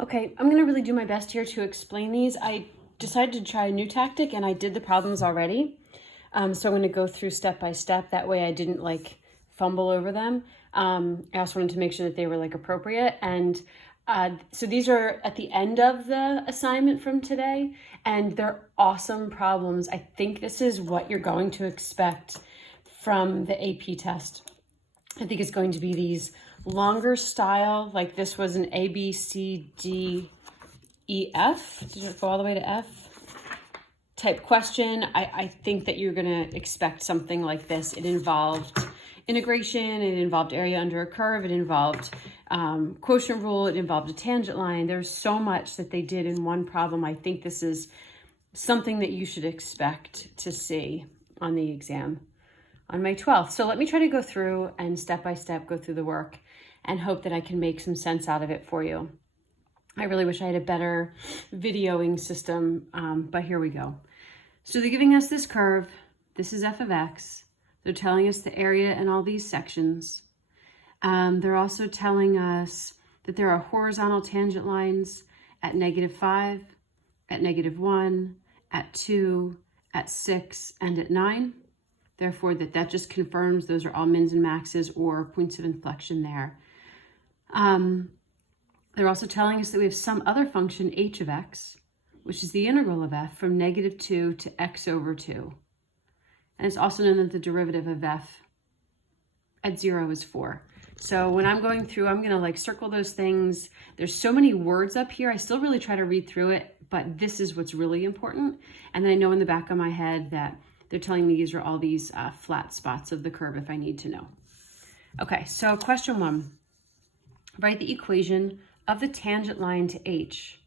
Okay, I'm gonna really do my best here to explain these. I decided to try a new tactic and I did the problems already. So I'm gonna go through step by step. That way I didn't like fumble over them. I also wanted to make sure that they were like appropriate. And so these are at the end of the assignment from today, and they're awesome problems. I think this is what you're going to expect from the AP test. I think it's going to be these longer style, like this was an A, B, C, D, E, F. Did it go all the way to F? Type question. I think that you're gonna expect something like this. It involved integration, it involved area under a curve, it involved quotient rule, it involved a tangent line. There's so much that they did in one problem. I think this is something that you should expect to see on the exam on May 12th. So let me try to go through and step by step go through the work and hope that I can make some sense out of it for you. I really wish I had a better videoing system, but here we go. So they're giving us this curve. This is f of x. They're telling us the area in all these sections. They're also telling us that there are horizontal tangent lines at -5, at -1, at 2, at 6, and at 9. Therefore, that just confirms those are all mins and maxes or points of inflection there. They're also telling us that we have some other function, h of x, which is the integral of f from -2 to x over 2. And it's also known that the derivative of f at 0 is 4. So when I'm going through, I'm gonna like circle those things. There's so many words up here. I still really try to read through it, but this is what's really important. And then I know in the back of my head that they're telling me these are all these flat spots of the curve if I need to know. Okay, so question 1. Write the equation of the tangent line to h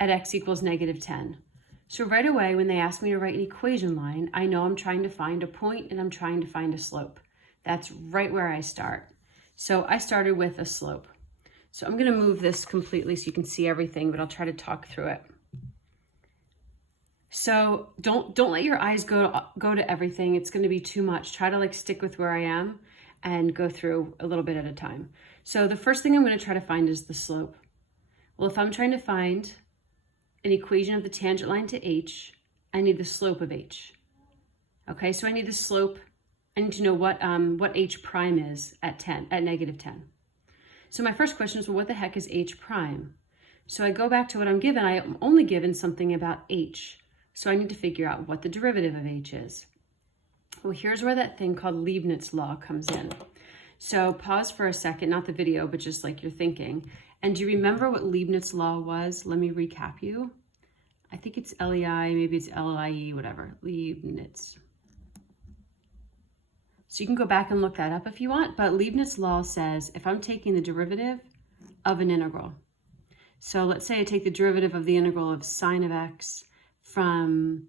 at x equals -10. So right away, when they ask me to write an equation line, I know I'm trying to find a point and I'm trying to find a slope. That's right where I start. So I started with a slope. So I'm gonna move this completely so you can see everything, but I'll try to talk through it. So don't let your eyes go to everything. It's gonna be too much. Try to like stick with where I am and go through a little bit at a time. So the first thing I'm gonna try to find is the slope. Well, if I'm trying to find an equation of the tangent line to h, I need the slope of h. Okay, so I need the slope. I need to know what h prime is at -10. So my first question is, well, what the heck is h prime? So I go back to what I'm given. I am only given something about h. So I need to figure out what the derivative of h is. Well, here's where that thing called Leibnitz Law comes in. So pause for a second, not the video, but just like you're thinking. And do you remember what Leibnitz Law was? Let me recap you. I think it's LEI, maybe it's LIE, whatever, Leibniz. So you can go back and look that up if you want, but Leibniz Law says if I'm taking the derivative of an integral, so let's say I take the derivative of the integral of sine of x from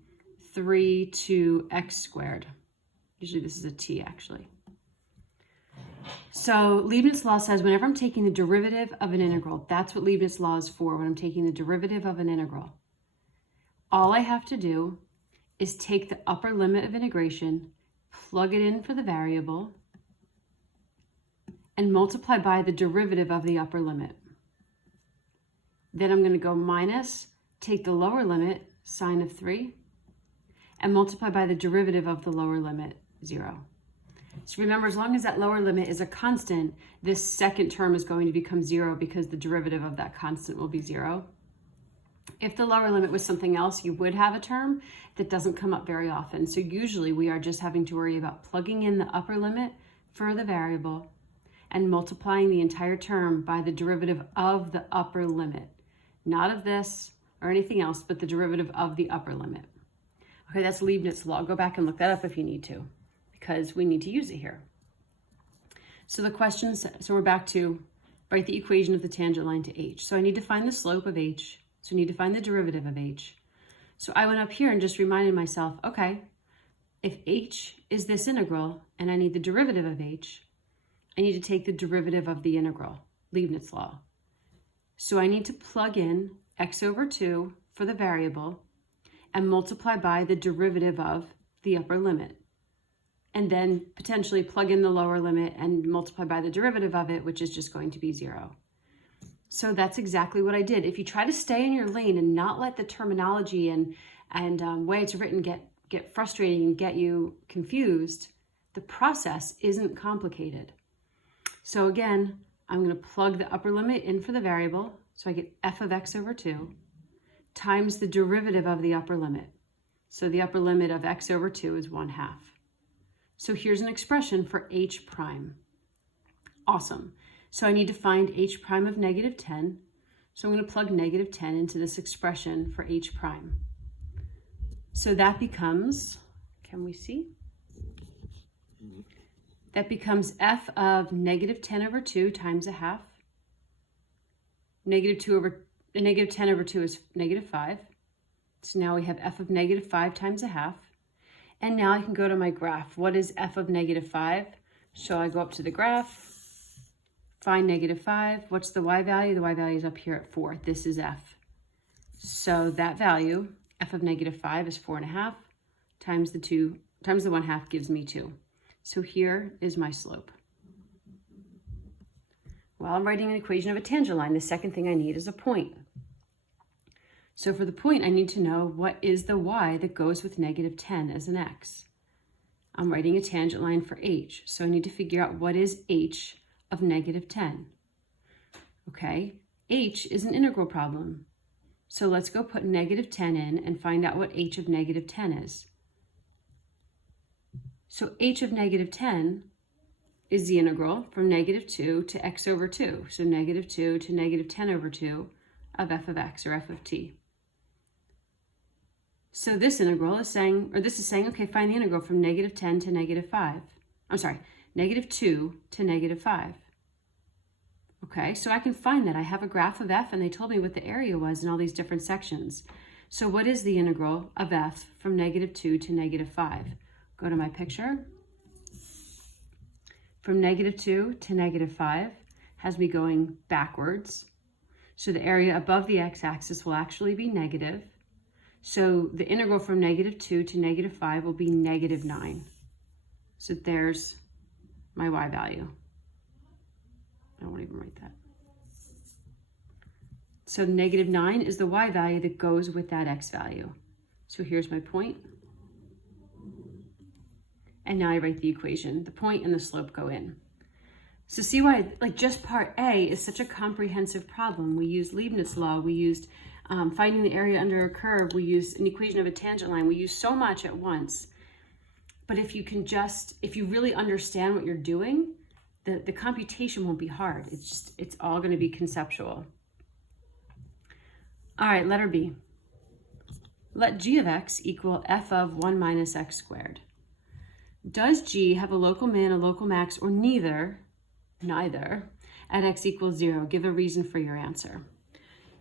3 to x squared. Usually this is a t actually. So Leibniz Law says whenever I'm taking the derivative of an integral, that's what Leibniz Law is for, when I'm taking the derivative of an integral. All I have to do is take the upper limit of integration, plug it in for the variable, and multiply by the derivative of the upper limit. Then I'm going to go minus, take the lower limit, sine of 3, and multiply by the derivative of the lower limit, 0. So remember, as long as that lower limit is a constant, this second term is going to become 0 because the derivative of that constant will be 0. If the lower limit was something else, you would have a term that doesn't come up very often. So usually we are just having to worry about plugging in the upper limit for the variable and multiplying the entire term by the derivative of the upper limit. Not of this or anything else, but the derivative of the upper limit. Okay, that's Leibniz Law. Go back and look that up if you need to, because we need to use it here. So the questions, so we're back to write the equation of the tangent line to h. So I need to find the slope of h. So I need to find the derivative of h. So I went up here and just reminded myself, okay, if h is this integral and I need the derivative of h, I need to take the derivative of the integral, Leibniz Law. So I need to plug in x over 2 for the variable and multiply by the derivative of the upper limit. And then potentially plug in the lower limit and multiply by the derivative of it, which is just going to be 0. So that's exactly what I did. If you try to stay in your lane and not let the terminology and way it's written get frustrating and get you confused, the process isn't complicated. So again, I'm going to plug the upper limit in for the variable. So I get f of x over 2 times the derivative of the upper limit. So the upper limit of x over 2 is 1/2. So here's an expression for h prime. Awesome. So I need to find h prime of -10. So I'm going to plug -10 into this expression for h prime. So that becomes, can we see? That becomes f of -10 over 2 times 1/2. -10 over 2 is -5. So now we have f of -5 times 1/2. And now I can go to my graph. What is f of -5? So I go up to the graph, find -5. What's the y value? The y value is up here at 4. This is f. So that value, f of -5, is 4.5 times the 1/2 gives me 2. So here is my slope. While I'm writing an equation of a tangent line, the second thing I need is a point. So for the point, I need to know what is the y that goes with -10 as an x. I'm writing a tangent line for h, so I need to figure out what is h of -10. Okay, h is an integral problem. So let's go put -10 in and find out what h of -10 is. So h of -10 is the integral from -2 to x over 2. So -2 to -10 over 2 of f of x, or f of t. So this integral is saying, okay, find the integral from -10 to -5. I'm sorry, -2 to -5. Okay, so I can find that. I have a graph of f and they told me what the area was in all these different sections. So what is the integral of f from -2 to -5? Go to my picture. From -2 to -5 has me going backwards. So the area above the x-axis will actually be negative. So the integral from -2 to -5 will be -9. So there's my y value. I won't even write that. So -9 is the y value that goes with that x value. So here's my point. And now I write the equation. The point and the slope go in. So see why, like, just part A is such a comprehensive problem. We used Leibnitz Law. We used finding the area under a curve. We used an equation of a tangent line. We use so much at once. But if you really understand what you're doing, the computation won't be hard. It's all going to be conceptual. All right, letter B. Let g of x equal f of 1 minus x squared. Does g have a local min, a local max, or neither at x equals 0? Give a reason for your answer.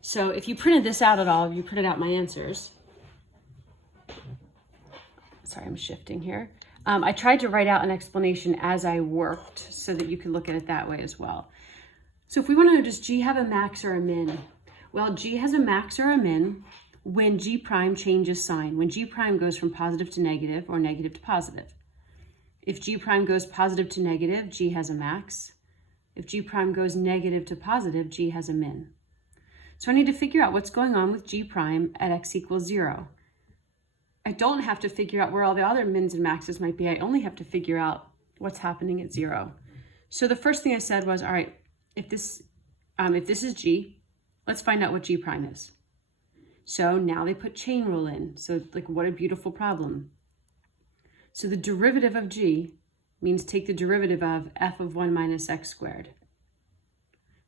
So if you printed this out at all, if you printed out my answers, sorry, I'm shifting here. I tried to write out an explanation as I worked so that you could look at it that way as well. So if we want to know, does g have a max or a min? Well, g has a max or a min when g prime changes sign, when g prime goes from positive to negative or negative to positive. If g prime goes positive to negative, g has a max. If g prime goes negative to positive, g has a min. So I need to figure out what's going on with g prime at x equals 0. I don't have to figure out where all the other mins and maxes might be. I only have to figure out what's happening at 0. So the first thing I said was, all right, if this is g, let's find out what g prime is. So now they put chain rule in. So like, what a beautiful problem. So the derivative of g means take the derivative of f of 1 minus x squared.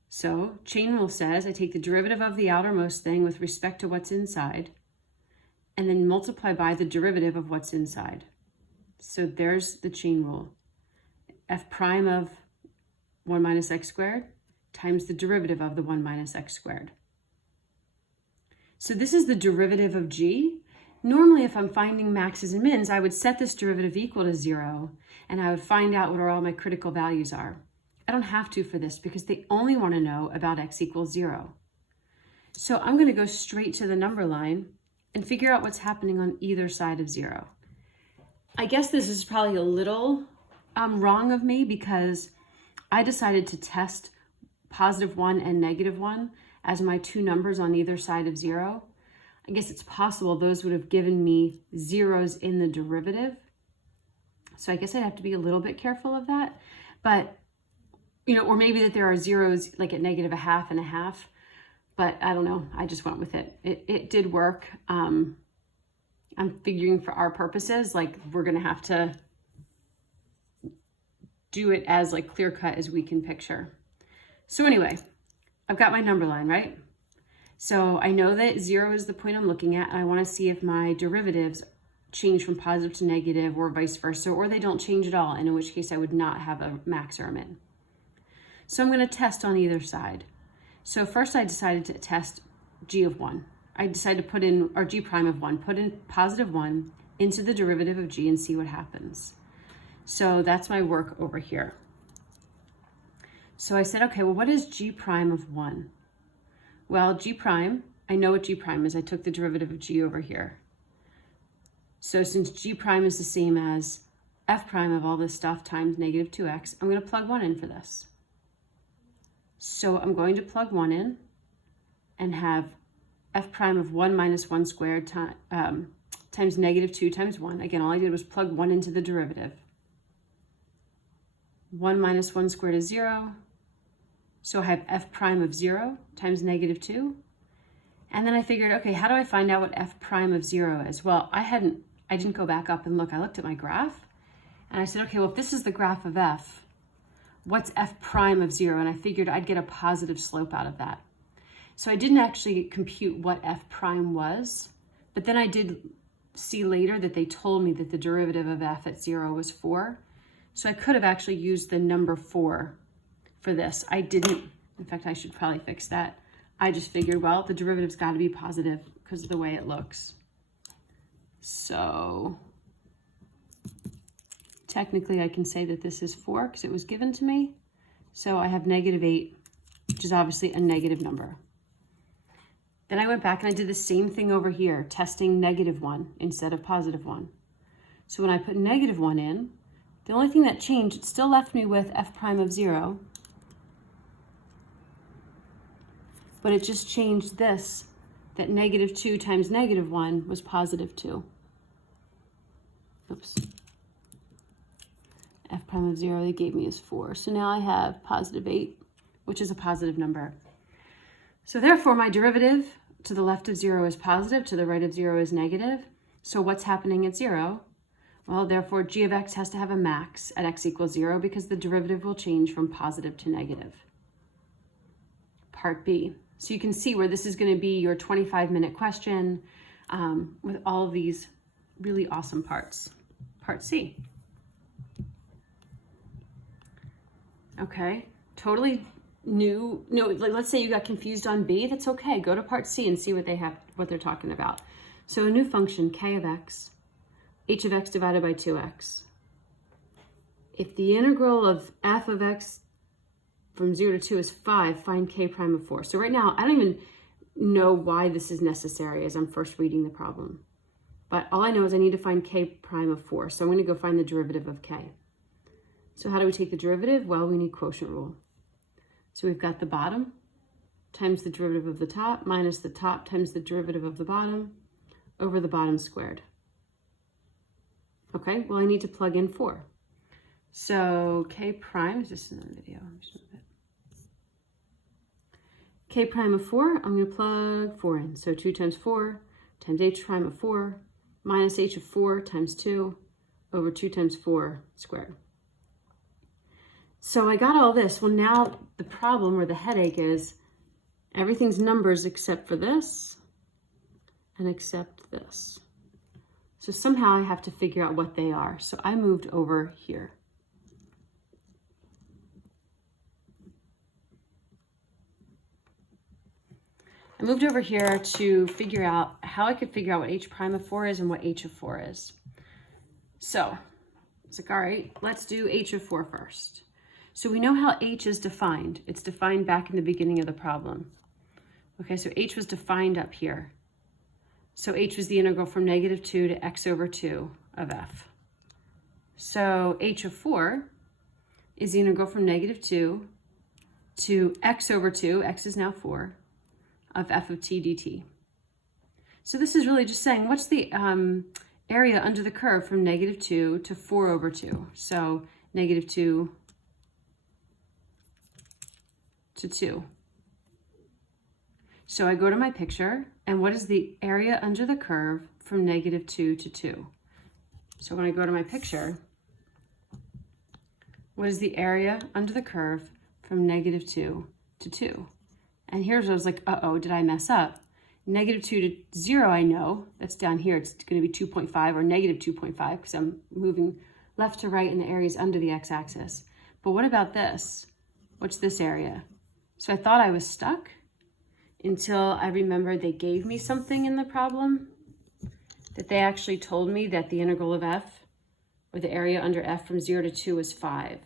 So chain rule says I take the derivative of the outermost thing with respect to what's inside, and then multiply by the derivative of what's inside. So there's the chain rule. F prime of 1 minus x squared times the derivative of the 1 minus x squared. So this is the derivative of g. Normally, if I'm finding maxes and mins, I would set this derivative equal to 0, and I would find out what all my critical values are. I don't have to for this because they only want to know about x equals 0. So I'm going to go straight to the number line and figure out what's happening on either side of 0. I guess this is probably a little wrong of me because I decided to test positive 1 and negative 1 as my two numbers on either side of 0, I guess it's possible those would have given me zeros in the derivative. So I guess I'd have to be a little bit careful of that. But, you know, or maybe that there are zeros like at negative 1/2 and 1/2. But I don't know. I just went with it. It did work. I'm figuring for our purposes, like we're going to have to do it as like clear cut as we can picture. So anyway, I've got my number line, right? So I know that 0 is the point I'm looking at, and I want to see if my derivatives change from positive to negative or vice versa, or they don't change at all, and in which case I would not have a max or a min. So I'm going to test on either side. So first I decided to test g of 1. I decided to put in, or g prime of 1, put in positive 1 into the derivative of g and see what happens. So that's my work over here. So I said, okay, well, what is g prime of 1? Well, g prime, I know what g prime is. I took the derivative of g over here. So since g prime is the same as f prime of all this stuff times negative 2x, I'm going to plug 1 in for this. So I'm going to plug 1 in and have f prime of 1 minus 1 squared times negative 2 times 1. Again, all I did was plug 1 into the derivative. 1 minus 1 squared is 0. So I have f prime of 0 times negative 2. And then I figured, okay, how do I find out what f prime of 0 is? Well, I didn't go back up and look. I looked at my graph and I said, okay, well, if this is the graph of f, what's f prime of 0? And I figured I'd get a positive slope out of that. So I didn't actually compute what f prime was, but then I did see later that they told me that the derivative of f at 0 was 4. So I could have actually used the number 4 for this. I didn't. In fact, I should probably fix that. I just figured, well, the derivative's got to be positive because of the way it looks. So technically I can say that this is 4 because it was given to me. So I have negative 8, which is obviously a negative number. Then I went back and I did the same thing over here, testing negative 1 instead of positive 1. So when I put negative 1 in, the only thing that changed, it still left me with f prime of 0, but it just changed this, that negative 2 times negative 1 was positive 2. Oops. F prime of 0 they gave me is 4. So now I have positive 8, which is a positive number. So therefore my derivative to the left of 0 is positive, to the right of 0 is negative. So what's happening at 0? Well, therefore g of x has to have a max at x equals 0 because the derivative will change from positive to negative. Part B. So you can see where this is going to be your 25-minute question with all of these really awesome parts. Part C. Okay, totally new. No, let's say you got confused on B. That's okay. Go to part C and see what they're talking about. So a new function, k of x, h of x divided by 2x. If the integral of f of x from 0 to 2 is 5, find k prime of 4. So right now, I don't even know why this is necessary as I'm first reading the problem. But all I know is I need to find k prime of 4. So I'm going to go find the derivative of k. So how do we take the derivative? Well, we need quotient rule. So we've got the bottom times the derivative of the top minus the top times the derivative of the bottom over the bottom squared. Okay, well, I need to plug in 4. So k prime, is this another video? K prime of 4, I'm going to plug 4 in. So 2 times 4 times h prime of 4 minus h of 4 times 2 over 2 times 4 squared. So I got all this. Well, now the problem or the headache is everything's numbers except for this and except this. So somehow I have to figure out what they are. So I moved over here. I moved over here to figure out how I could figure out what h prime of 4 is and what h of 4 is. So it's like, all right, let's do h of 4 first. So we know how h is defined. It's defined back in the beginning of the problem. Okay, so h was defined up here. So h was the integral from negative 2 to x over 2 of f. So h of 4 is the integral from negative 2 to x over 2, x is now 4, of f of t dt. So this is really just saying, what's the area under the curve from -2 to 4 over 2? So -2 to 2. So I go to my picture, and what is the area under the curve from -2 to 2? So when I go to my picture, what is the area under the curve from -2 to 2? And here's where I was like, uh-oh, did I mess up? -2 to 0, I know, that's down here, it's gonna be 2.5 or -2.5 because I'm moving left to right and the area is under the x-axis. But what about this? What's this area? So I thought I was stuck until I remembered they gave me something in the problem, that they actually told me that the integral of f, or the area under f from 0 to 2 is 5.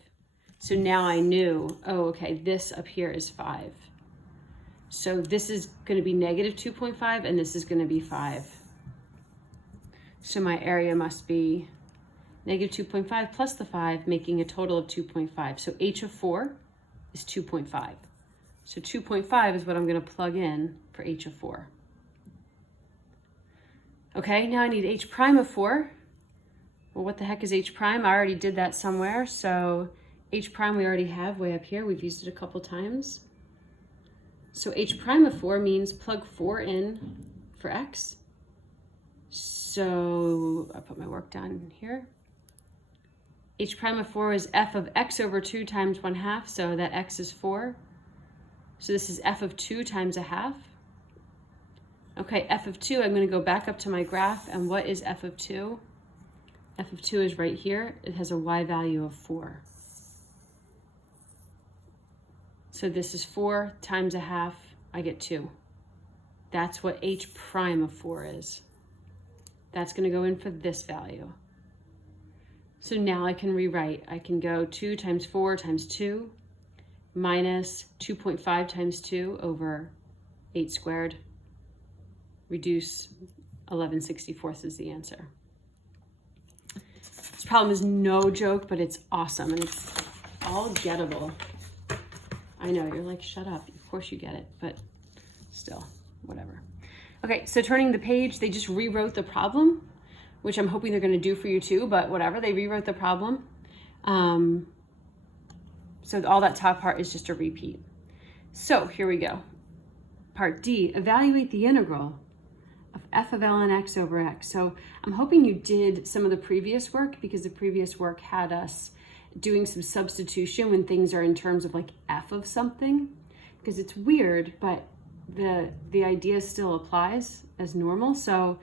So now I knew, oh, okay, this up here is 5. So this is going to be -2.5 and this is going to be 5. So my area must be -2.5 plus the 5, making a total of 2.5. So h of 4 is 2.5. So 2.5 is what I'm going to plug in for h of 4. Okay, now I need h prime of 4. Well, what the heck is h prime? I already did that somewhere. So h prime we already have way up here. We've used it a couple times. So h prime of 4 means plug 4 in for x. So I put my work down here. H prime of 4 is f of x over 2 times 1/2, so that x is 4. So this is f of 2 times 1/2. Okay, f of 2, I'm going to go back up to my graph, and what is f of 2? F of 2 is right here. It has a y value of 4. So this is 4 times 1/2, I get 2. That's what h prime of 4 is. That's going to go in for this value. So now I can rewrite. I can go 2 times 4 times 2 minus 2.5 times 2 over 8 squared. Reduce 11/64 is the answer. This problem is no joke, but it's awesome and it's all gettable. I know, you're like, shut up. Of course you get it, but still, whatever. Okay, so turning the page, they just rewrote the problem, which I'm hoping they're going to do for you too, but whatever, they rewrote the problem. So all that top part is just a repeat. So here we go. Part D, evaluate the integral of f of ln x over x. So I'm hoping you did some of the previous work, because the previous work had us doing some substitution when things are in terms of like f of something, because it's weird, but the idea still applies as normal. So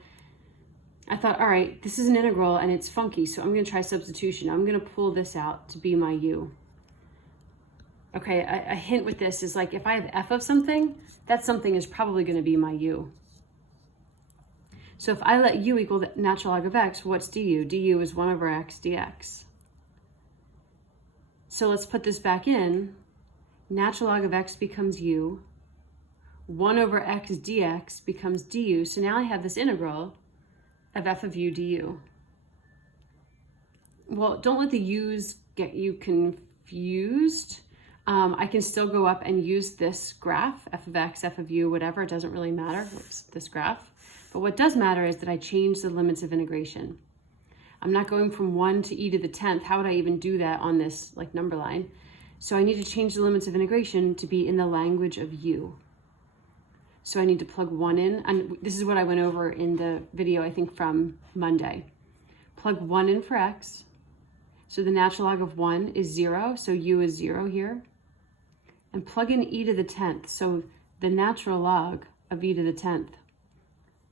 I thought, all right, this is an integral and it's funky, so I'm going to try substitution. I'm going to pull this out to be my u. Okay, a hint with this is like if I have f of something, that something is probably going to be my u. So if I let u equal the natural log of x, what's du? du is 1 over x dx. So let's put this back in. Natural log of x becomes u. 1 over x dx becomes du. So now I have this integral of f of u du. Well, don't let the u's get you confused. I can still go up and use this graph, f of x, f of u, whatever, it doesn't really matter, whoops, this graph. But what does matter is that I change the limits of integration. I'm not going from 1 to e to the 10th. How would I even do that on this like number line? So I need to change the limits of integration to be in the language of u. So I need to plug 1 in, and this is what I went over in the video, I think from Monday. Plug 1 in for x. So the natural log of 1 is 0, so u is 0 here. And plug in e to the 10th, so the natural log of e to the 10th.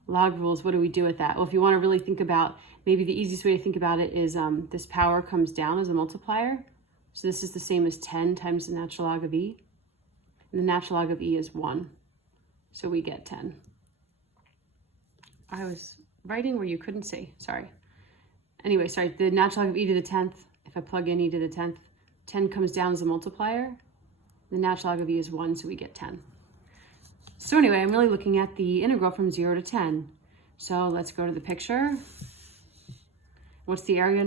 Log rules, what do we do with that? Well, if you want to really think about, maybe the easiest way to think about it is this power comes down as a multiplier. So this is the same as 10 times the natural log of e. And the natural log of e is 1. So we get 10. I was writing where you couldn't see, sorry. Anyway, sorry, the natural log of e to the 10th, if I plug in e to the 10th, 10 comes down as a multiplier. The natural log of e is 1, so we get 10. So anyway, I'm really looking at the integral from 0 to 10. So let's go to the picture. What's the area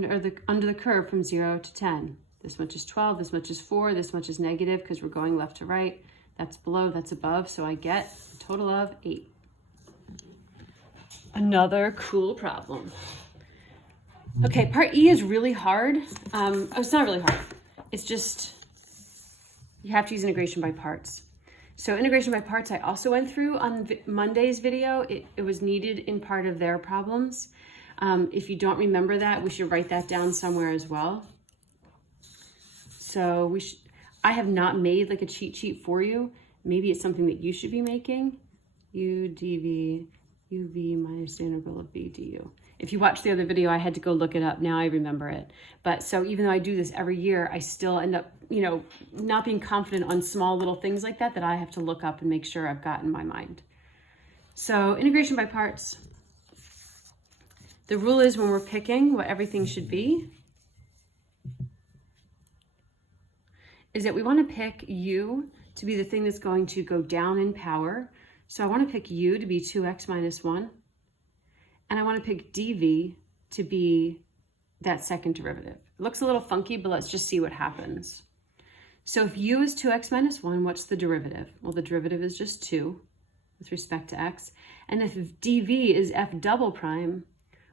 under the curve from 0 to 10? This much is 12, this much is 4, this much is negative because we're going left to right. That's below, that's above, so I get a total of 8. Another cool problem. Okay, part E is really hard. It's not really hard. It's just, you have to use integration by parts. So integration by parts I also went through on Monday's video. It was needed in part of their problems. If you don't remember that, we should write that down somewhere as well. So I have not made like a cheat sheet for you. Maybe it's something that you should be making. U dv uv minus the integral of v du. If you watched the other video, I had to go look it up. Now I remember it. But so even though I do this every year, I still end up, not being confident on small little things like that I have to look up and make sure I've got in my mind. So integration by parts. The rule is when we're picking what everything should be, is that we want to pick u to be the thing that's going to go down in power. So I want to pick u to be 2x minus 1. And I want to pick dv to be that second derivative. It looks a little funky, but let's just see what happens. So if u is 2x minus 1, what's the derivative? Well, the derivative is just 2 with respect to x. And if dv is f double prime,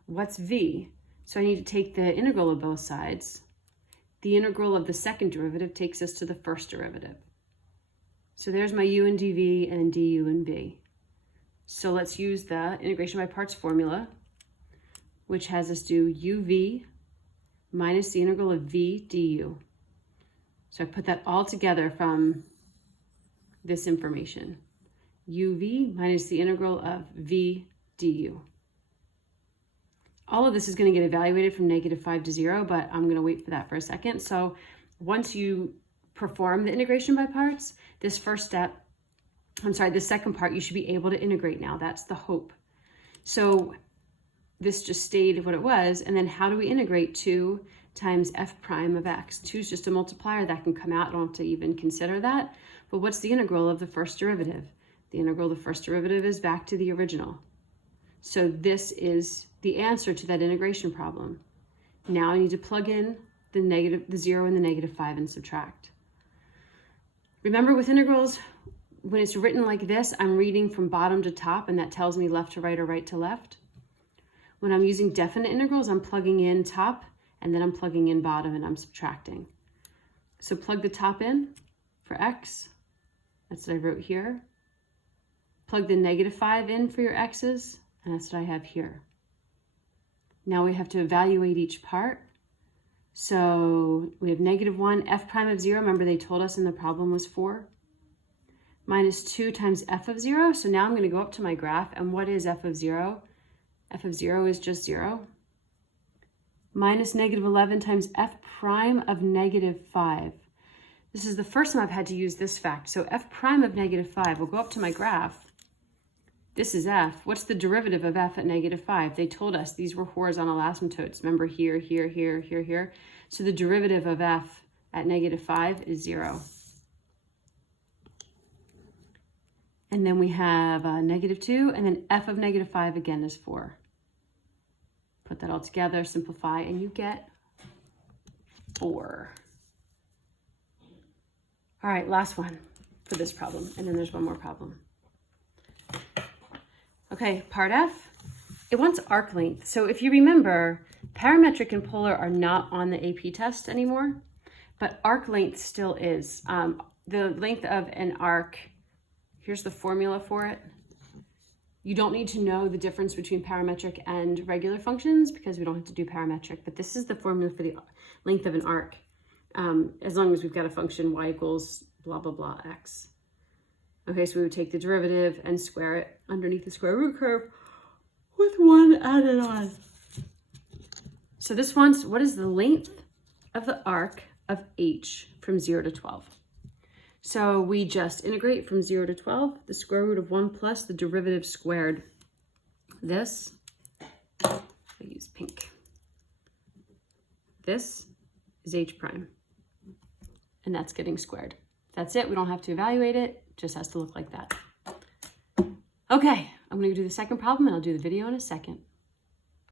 what's v? So I need to take the integral of both sides. The integral of the second derivative takes us to the first derivative. So there's my u and dv and du and v. So let's use the integration by parts formula, which has us do uv minus the integral of v du. So I put that all together from this information. uv minus the integral of v du. All of this is going to get evaluated from -5 to 0, but I'm going to wait for that for a second. So once you perform the integration by parts, this second part, you should be able to integrate now. That's the hope. So this just stayed what it was. And then how do we integrate 2 times f prime of x? 2 is just a multiplier that can come out. I don't have to even consider that. But what's the integral of the first derivative? The integral of the first derivative is back to the original. So this is the answer to that integration problem. Now I need to plug in the 0 and the -5 and subtract. Remember with integrals, when it's written like this, I'm reading from bottom to top, and that tells me left to right or right to left. When I'm using definite integrals, I'm plugging in top, and then I'm plugging in bottom, and I'm subtracting. So plug the top in for x. That's what I wrote here. Plug the -5 in for your x's, and that's what I have here. Now we have to evaluate each part. So we have -1, f prime of 0, remember they told us in the problem was 4, minus 2 times f of 0. So now I'm going to go up to my graph, and what is f of 0? F of 0 is just 0. Minus -11 times f prime of -5. This is the first time I've had to use this fact. So f prime of -5, we'll go up to my graph. This is f. What's the derivative of f at -5? They told us these were horizontal asymptotes. Remember here, here, here, here, here. So the derivative of f at -5 is 0. And then we have -2, and then f of -5 again is 4. Put that all together, simplify, and you get 4. All right, last one for this problem, and then there's one more problem. Okay, part F, it wants arc length. So if you remember, parametric and polar are not on the AP test anymore, but arc length still is. The length of an arc, here's the formula for it. You don't need to know the difference between parametric and regular functions because we don't have to do parametric, but this is the formula for the length of an arc. As long as we've got a function y equals blah, blah, blah, x. Okay, so we would take the derivative and square it underneath the square root curve with 1 added on. So this one's, what is the length of the arc of h from 0 to 12? So we just integrate from 0 to 12, the square root of 1 plus the derivative squared. This, I use pink. This is h prime, and that's getting squared. That's it, we don't have to evaluate it, just has to look like that. Okay, I'm gonna do the second problem and I'll do the video in a second.